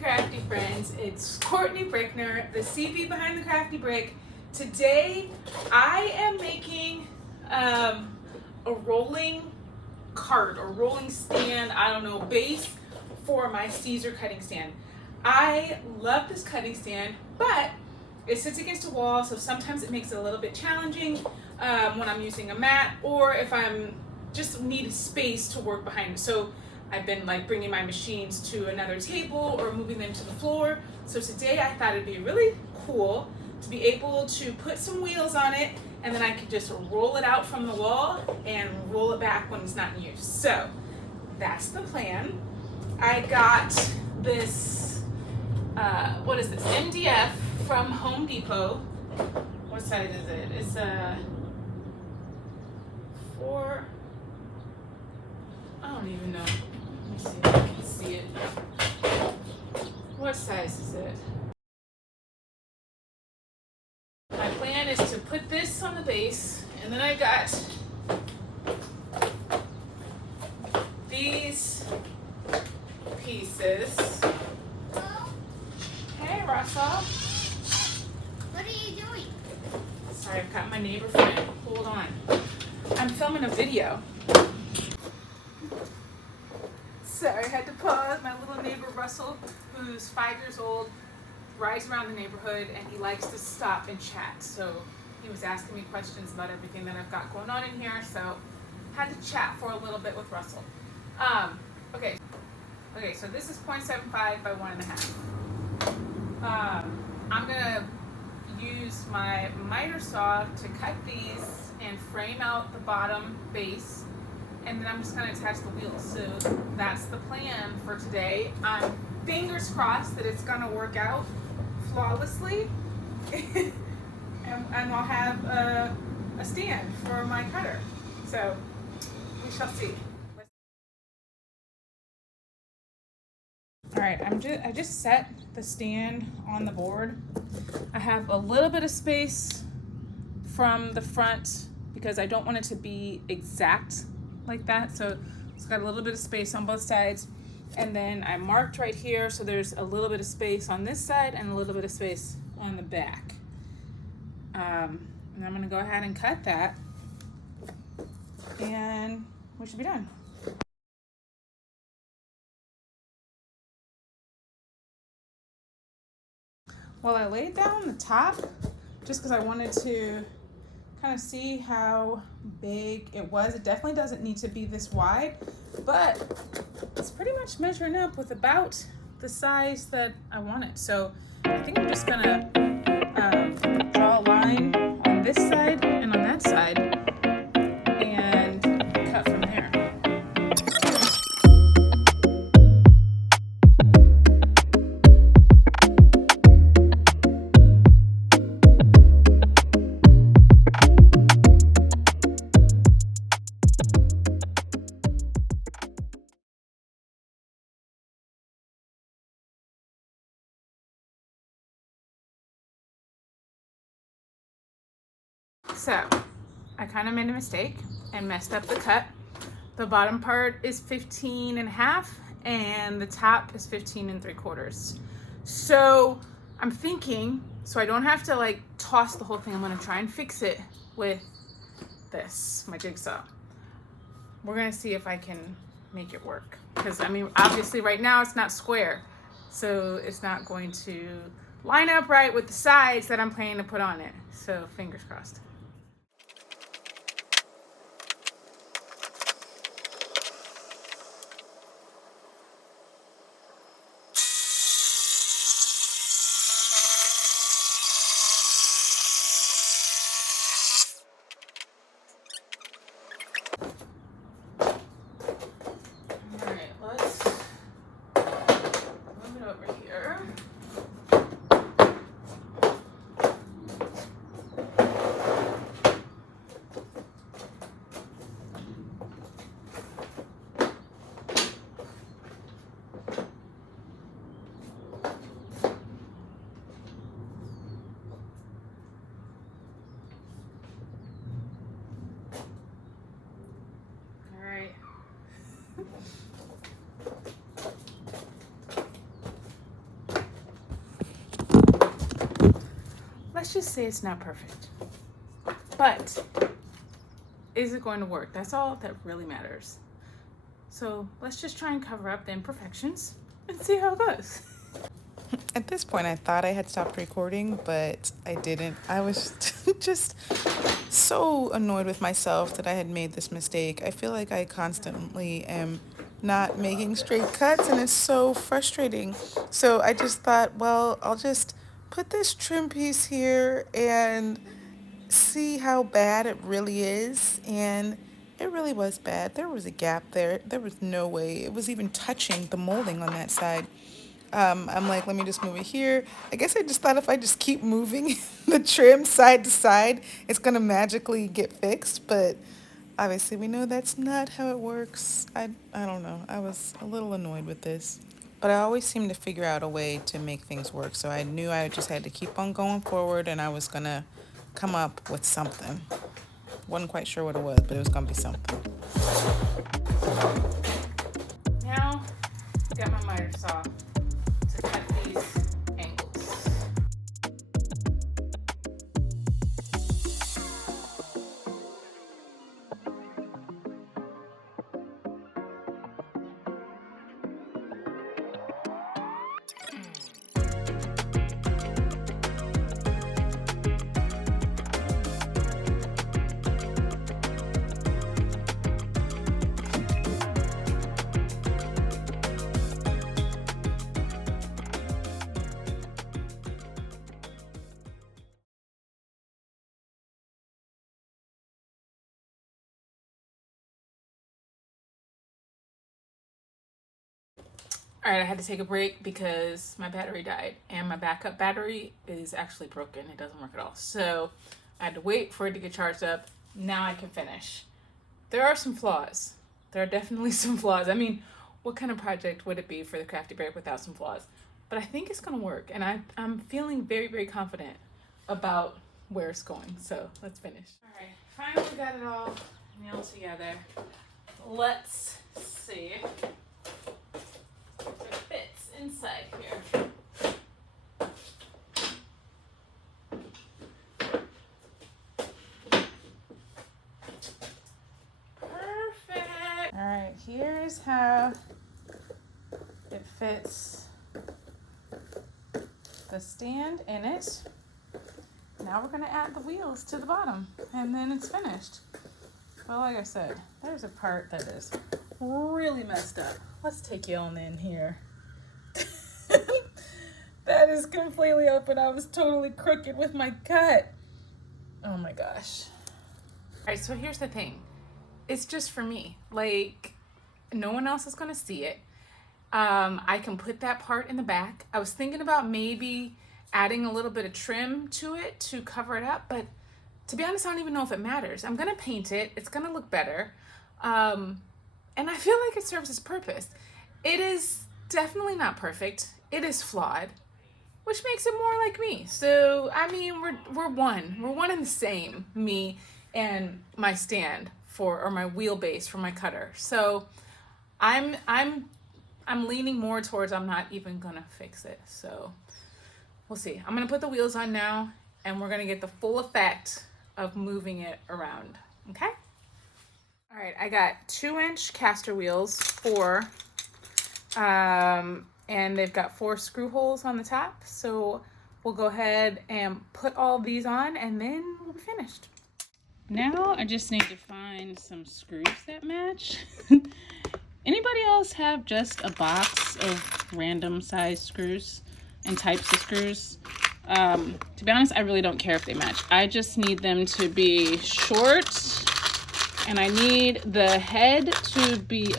Crafty friends, it's Courtney Brickner, the CB behind the Crafty Brick. Today I am making a rolling cart or rolling stand, I don't know, base for my Siser cutting stand. I love this cutting stand, but it sits against a wall, so sometimes it makes it a little bit challenging when I'm using a mat or if I'm just need space to work behind it. So I've been like bringing my machines to another table or moving them to the floor. So today I thought it'd be really cool to be able to put some wheels on it, and then I could just roll it out from the wall and roll it back when it's not in use. So that's the plan. I got this, what is this, MDF from Home Depot. What size is it? It's a 4, I don't even know. Let me see if I can see it. What size is it? My plan is to put this on the base, and then I got these pieces. Hey, Russell. What are you doing? Sorry, I've got my neighbor friend. Hold on. I'm filming a video. Sorry, I had to pause. My little neighbor Russell, who's 5 years old, rides around the neighborhood and he likes to stop and chat. So he was asking me questions about everything that I've got going on in here. So had to chat for a little bit with Russell. Okay, so this is 0.75 by 1.5. I'm gonna use my miter saw to cut these and frame out the bottom base, and then I'm just gonna attach the wheels. So that's the plan for today. I'm fingers crossed that it's gonna work out flawlessly and I'll have a stand for my cutter. So we shall see. All right, I just set the stand on the board. I have a little bit of space from the front because I don't want it to be exact like that. So it's got a little bit of space on both sides. And then I marked right here, so there's a little bit of space on this side and a little bit of space on the back. And I'm gonna go ahead and cut that, and we should be done. Well, I laid down the top just because I wanted to kind of see how big it was. It definitely doesn't need to be this wide, but it's pretty much measuring up with about the size that I want it. So I think I'm just gonna draw a line on this side and on that side and cut from there. So I kind of made a mistake and messed up the cut. The bottom part is 15.5 and the top is 15.75. So I'm thinking, so I don't have to like toss the whole thing, I'm gonna try and fix it with this, my jigsaw. We're gonna see if I can make it work. Because I mean, obviously right now it's not square, so it's not going to line up right with the sides that I'm planning to put on it. So fingers crossed. let's just say it's not perfect. But is it going to work? That's all that really matters. So let's just try and cover up the imperfections and see how it goes. At this point, I thought I had stopped recording, but I didn't. I was just so annoyed with myself that I had made this mistake. I feel like I constantly am not making straight cuts, and it's so frustrating. So I just thought, well, I'll just put this trim piece here and see how bad it really is. And it really was bad. There was a gap there. There was no way it was even touching the molding on that side. I'm like, let me just move it here. I guess I just thought if I just keep moving the trim side to side, it's going to magically get fixed. But obviously we know that's not how it works. I don't know. I was a little annoyed with this. But I always seem to figure out a way to make things work. So I knew I just had to keep on going forward, and I was going to come up with something. Wasn't quite sure what it was, but it was going to be something. Now, got my miter saw to cut these angles. All right, I had to take a break because my battery died and my backup battery is actually broken. It doesn't work at all. So I had to wait for it to get charged up. Now I can finish. There are some flaws. There are definitely some flaws. I mean, what kind of project would it be for the Crafty break without some flaws? But I think it's gonna work, and I'm feeling very, very confident about where it's going. So let's finish. All right, finally got it all nailed together. Let's see if it fits inside here. Perfect. All right, here's how it fits the stand in it. Now we're gonna add the wheels to the bottom, and then it's finished. But like I said, there's a part that is really messed up. Let's take you on in here. That is completely open. I was totally crooked with my cut. Oh my gosh. All right, so here's the thing. It's just for me. Like, no one else is gonna see it. I can put that part in the back. I was thinking about maybe adding a little bit of trim to it to cover it up, but to be honest, I don't even know if it matters. I'm gonna paint it. It's gonna look better. And I feel like it serves its purpose. It is definitely not perfect. It is flawed, which makes it more like me. So, I mean, we're one. We're one and the same, me and my stand or my wheelbase for my cutter. So, I'm leaning more towards I'm not even gonna fix it. So, we'll see. I'm gonna put the wheels on now, and we're gonna get the full effect of moving it around. Okay? All right, I got 2-inch caster wheels, and they've got 4 screw holes on the top. So we'll go ahead and put all these on, and then we'll be finished. Now I just need to find some screws that match. Anybody else have just a box of random size screws and types of screws? To be honest, I really don't care if they match. I just need them to be short, and I need the head to be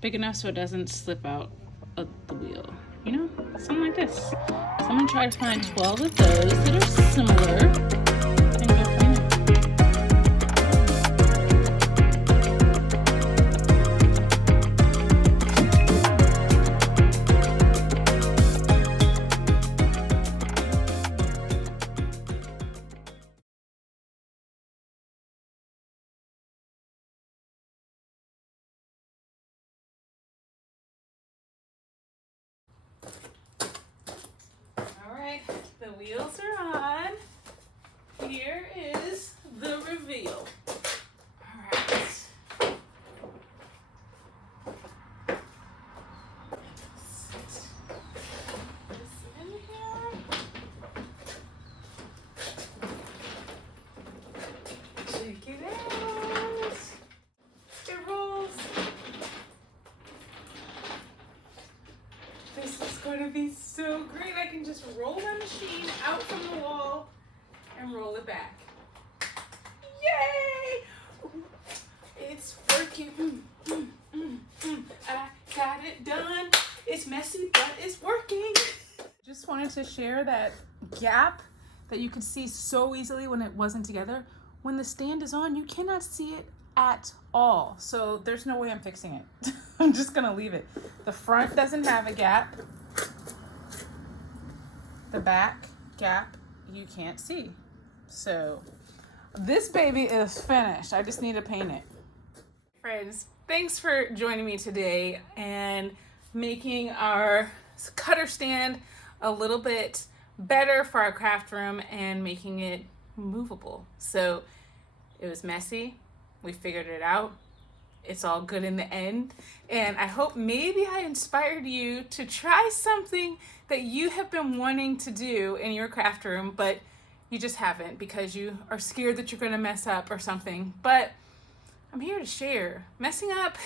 big enough so it doesn't slip out of the wheel. You know, something like this. So I'm gonna try to find 12 of those that are similar and go from there. The The wheels are on. Here is the reveal. All right. Check it out. It rolls. This is going to be so great. I can just roll my machine out from the wall and roll it back. Yay! It's working. I got it done. It's messy, but it's working. Just wanted to share that gap that you could see so easily when it wasn't together. When the stand is on, you cannot see it at all. So there's no way I'm fixing it. I'm just gonna leave it. The front doesn't have a gap. The back gap you can't see. So this baby is finished. I just need to paint it. Friends, thanks for joining me today and making our cutter stand a little bit better for our craft room and making it movable. So it was messy. We figured it out. It's all good in the end. And I hope maybe I inspired you to try something that you have been wanting to do in your craft room, but you just haven't because you are scared that you're gonna mess up or something. But I'm here to share. Messing up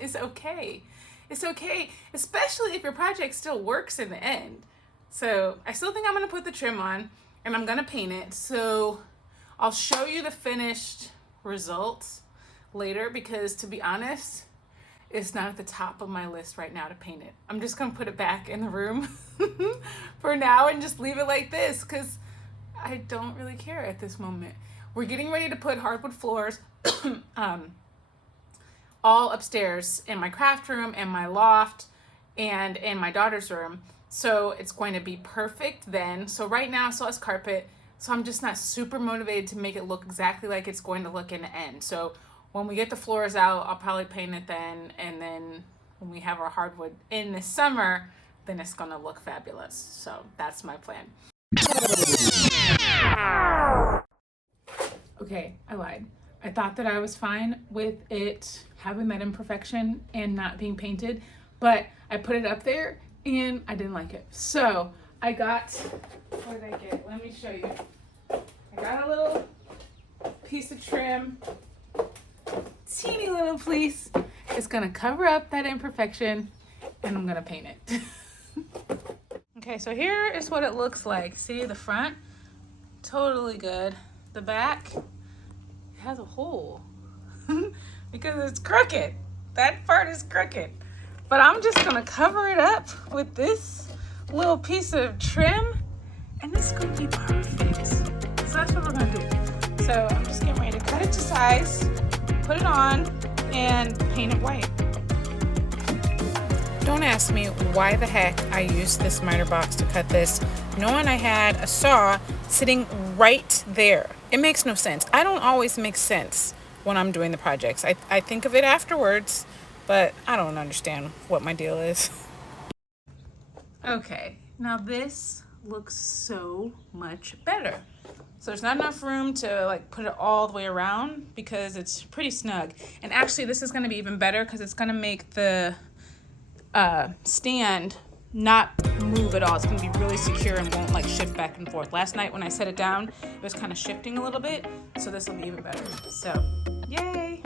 is okay. It's okay, especially if your project still works in the end. So I still think I'm gonna put the trim on and I'm gonna paint it. So I'll show you the finished results later because, to be honest, it's not at the top of my list right now to paint it. I'm just gonna put it back in the room for now and just leave it like this because I don't really care at this moment. We're getting ready to put hardwood floors all upstairs in my craft room and my loft and in my daughter's room. So it's going to be perfect then. So right now it still has carpet. So I'm just not super motivated to make it look exactly like it's going to look in the end. So when we get the floors out, I'll probably paint it then. And then when we have our hardwood in the summer, then it's gonna look fabulous. So that's my plan. Okay, I lied. I thought that I was fine with it having that imperfection and not being painted, but I put it up there and I didn't like it. So I got, what did I get? Let me show you. I got a little piece of trim, teeny little piece. It's gonna cover up that imperfection and I'm gonna paint it. Okay, so here is what it looks like. See the front? Totally good. The back has a hole because it's crooked. That part is crooked. But I'm just gonna cover it up with this little piece of trim and it's gonna be perfect. So that's what we're gonna do. So I'm just getting ready to cut it to size, put it on, and paint it white. Don't ask me why the heck I used this miter box to cut this, knowing I had a saw sitting right there. It makes no sense. I don't always make sense when I'm doing the projects. I think of it afterwards, but I don't understand what my deal is. Okay, now this looks so much better. So there's not enough room to like put it all the way around because it's pretty snug. And actually this is gonna be even better because it's gonna make the stand not move at all. It's gonna be really secure and won't like shift back and forth. Last night when I set it down, it was kind of shifting a little bit, so this will be even better. So, yay!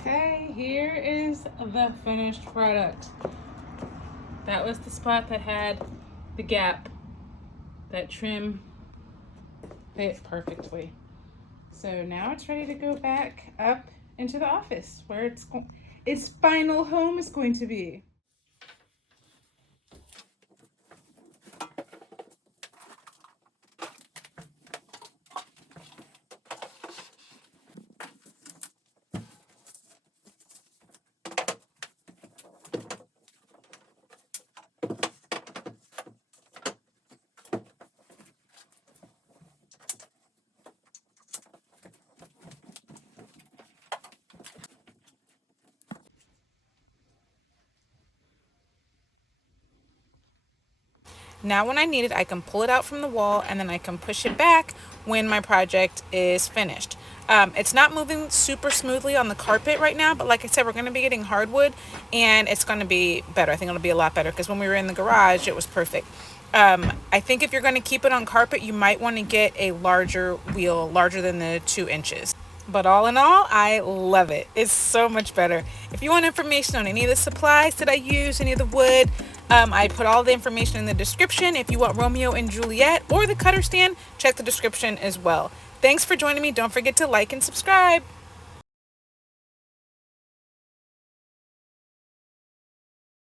Okay, here is the finished product. That was the spot that had the gap. That trim fit perfectly. So now it's ready to go back up into the office where its final home is going to be. Now when I need it, I can pull it out from the wall and then I can push it back when my project is finished. It's not moving super smoothly on the carpet right now, but like I said, we're going to be getting hardwood and it's going to be better. I think it'll be a lot better because when we were in the garage, it was perfect. I think if you're going to keep it on carpet, you might want to get a larger wheel, larger than the 2 inches. But all in all, I love it. It's so much better. If you want information on any of the supplies that I use, any of the wood, I put all the information in the description. If you want Romeo and Juliet or the cutter stand, check the description as well. Thanks for joining me. Don't forget to like and subscribe.